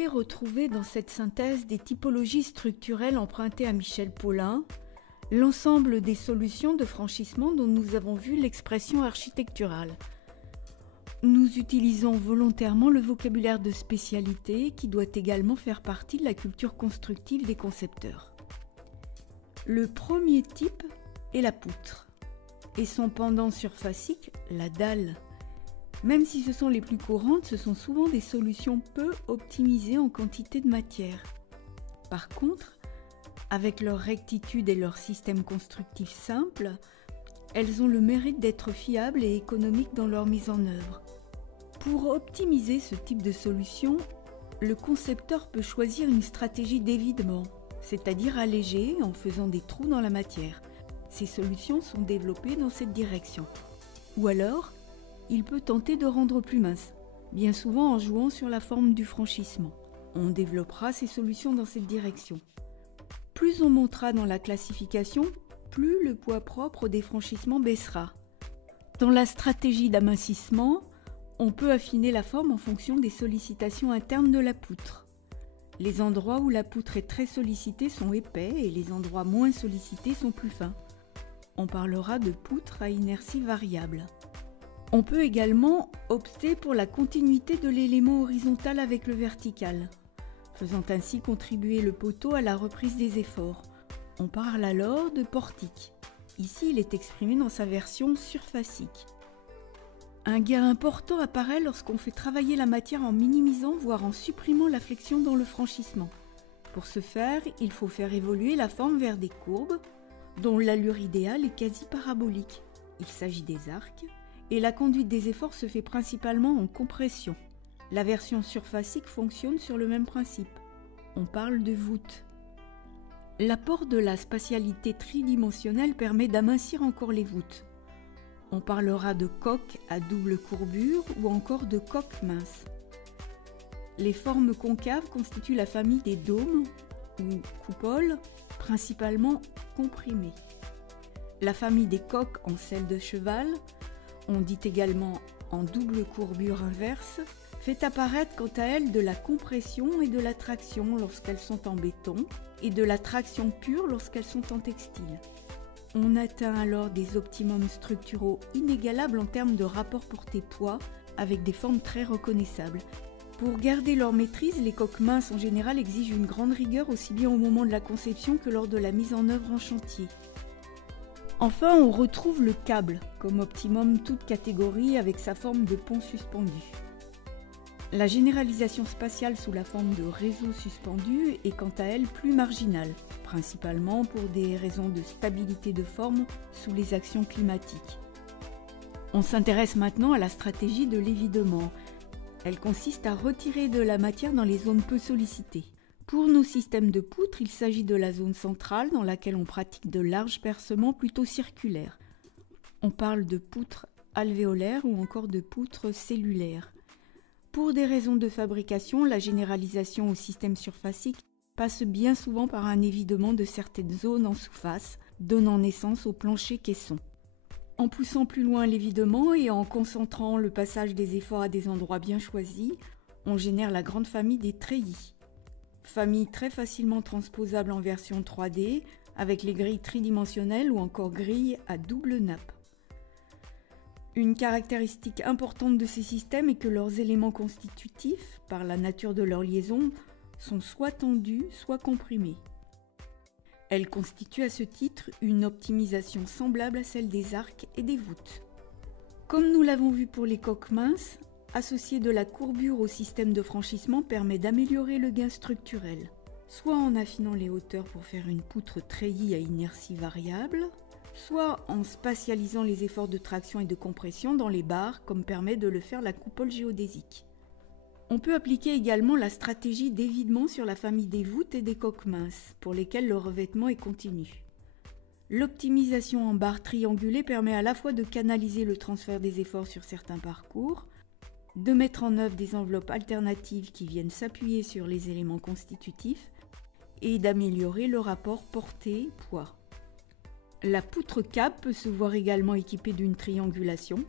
allez retrouver dans cette synthèse des typologies structurelles empruntées à Michel Paulin, l'ensemble des solutions de franchissement dont nous avons vu l'expression architecturale. Nous utilisons volontairement le vocabulaire de spécialité qui doit également faire partie de la culture constructive des concepteurs. Le premier type est la poutre et son pendant surfacique, la dalle. Même si ce sont les plus courantes, ce sont souvent des solutions peu optimisées en quantité de matière. Par contre, avec leur rectitude et leur système constructif simple, elles ont le mérite d'être fiables et économiques dans leur mise en œuvre. Pour optimiser ce type de solution, le concepteur peut choisir une stratégie d'évidement, c'est-à-dire alléger en faisant des trous dans la matière. Ces solutions sont développées dans cette direction. Ou alors, il peut tenter de rendre plus mince, bien souvent en jouant sur la forme du franchissement. On développera ces solutions dans cette direction. Plus on montera dans la classification, plus le poids propre des franchissements baissera. Dans la stratégie d'amincissement, on peut affiner la forme en fonction des sollicitations internes de la poutre. Les endroits où la poutre est très sollicitée sont épais et les endroits moins sollicités sont plus fins. On parlera de poutre à inertie variable. On peut également opter pour la continuité de l'élément horizontal avec le vertical, faisant ainsi contribuer le poteau à la reprise des efforts. On parle alors de portique. Ici, il est exprimé dans sa version surfacique. Un gain important apparaît lorsqu'on fait travailler la matière en minimisant, voire en supprimant la flexion dans le franchissement. Pour ce faire, il faut faire évoluer la forme vers des courbes, dont l'allure idéale est quasi parabolique. Il s'agit des arcs, et la conduite des efforts se fait principalement en compression. La version surfacique fonctionne sur le même principe. On parle de voûte. L'apport de la spatialité tridimensionnelle permet d'amincir encore les voûtes. On parlera de coques à double courbure ou encore de coques minces. Les formes concaves constituent la famille des dômes ou coupoles, principalement comprimées. La famille des coques en selle de cheval, on dit également en double courbure inverse, fait apparaître quant à elle de la compression et de la traction lorsqu'elles sont en béton et de la traction pure lorsqu'elles sont en textile. On atteint alors des optimums structuraux inégalables en termes de rapport portée-poids avec des formes très reconnaissables. Pour garder leur maîtrise, les coques minces en général exigent une grande rigueur aussi bien au moment de la conception que lors de la mise en œuvre en chantier. Enfin, on retrouve le câble comme optimum toute catégorie avec sa forme de pont suspendu. La généralisation spatiale sous la forme de réseau suspendu est quant à elle plus marginale, principalement pour des raisons de stabilité de forme sous les actions climatiques. On s'intéresse maintenant à la stratégie de l'évidement. Elle consiste à retirer de la matière dans les zones peu sollicitées. Pour nos systèmes de poutres, il s'agit de la zone centrale dans laquelle on pratique de larges percements plutôt circulaires. On parle de poutres alvéolaires ou encore de poutres cellulaires. Pour des raisons de fabrication, la généralisation au système surfacique passe bien souvent par un évidement de certaines zones en sous-face, donnant naissance au plancher caisson. En poussant plus loin l'évidement et en concentrant le passage des efforts à des endroits bien choisis, on génère la grande famille des treillis. Famille très facilement transposable en version 3D, avec les grilles tridimensionnelles ou encore grilles à double nappe. Une caractéristique importante de ces systèmes est que leurs éléments constitutifs, par la nature de leur liaison, sont soit tendus, soit comprimés. Elles constituent à ce titre une optimisation semblable à celle des arcs et des voûtes. Comme nous l'avons vu pour les coques minces, associer de la courbure au système de franchissement permet d'améliorer le gain structurel, soit en affinant les hauteurs pour faire une poutre treillie à inertie variable, soit en spatialisant les efforts de traction et de compression dans les barres, comme permet de le faire la coupole géodésique. On peut appliquer également la stratégie d'évidement sur la famille des voûtes et des coques minces, pour lesquelles le revêtement est continu. L'optimisation en barres triangulées permet à la fois de canaliser le transfert des efforts sur certains parcours, de mettre en œuvre des enveloppes alternatives qui viennent s'appuyer sur les éléments constitutifs et d'améliorer le rapport portée-poids. La poutre câble peut se voir également équipée d'une triangulation.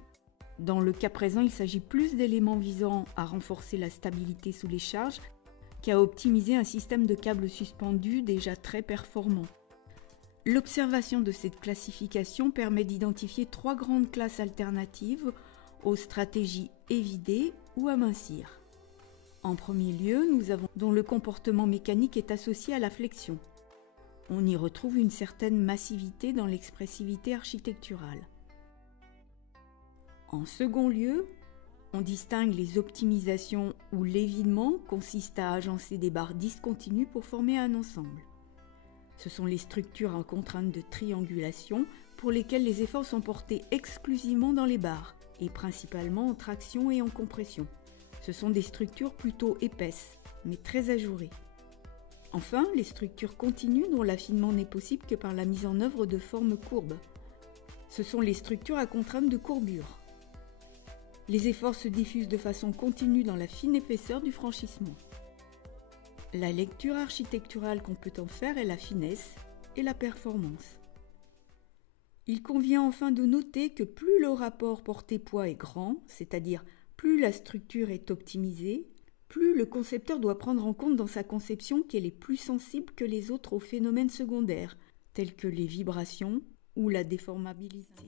Dans le cas présent, il s'agit plus d'éléments visant à renforcer la stabilité sous les charges qui a optimisé un système de câbles suspendus déjà très performant. L'observation de cette classification permet d'identifier 3 grandes classes alternatives aux stratégies évider ou amincir. En premier lieu, nous avons dont le comportement mécanique est associé à la flexion. On y retrouve une certaine massivité dans l'expressivité architecturale. En second lieu, on distingue les optimisations où l'évidement consiste à agencer des barres discontinues pour former un ensemble. Ce sont les structures en contrainte de triangulation pour lesquelles les efforts sont portés exclusivement dans les barres et principalement en traction et en compression. Ce sont des structures plutôt épaisses, mais très ajourées. Enfin, les structures continues dont l'affinement n'est possible que par la mise en œuvre de formes courbes. Ce sont les structures à contrainte de courbure. Les efforts se diffusent de façon continue dans la fine épaisseur du franchissement. La lecture architecturale qu'on peut en faire est la finesse et la performance. Il convient enfin de noter que plus le rapport portée-poids est grand, c'est-à-dire plus la structure est optimisée, plus le concepteur doit prendre en compte dans sa conception qu'elle est plus sensible que les autres aux phénomènes secondaires, tels que les vibrations ou la déformabilité.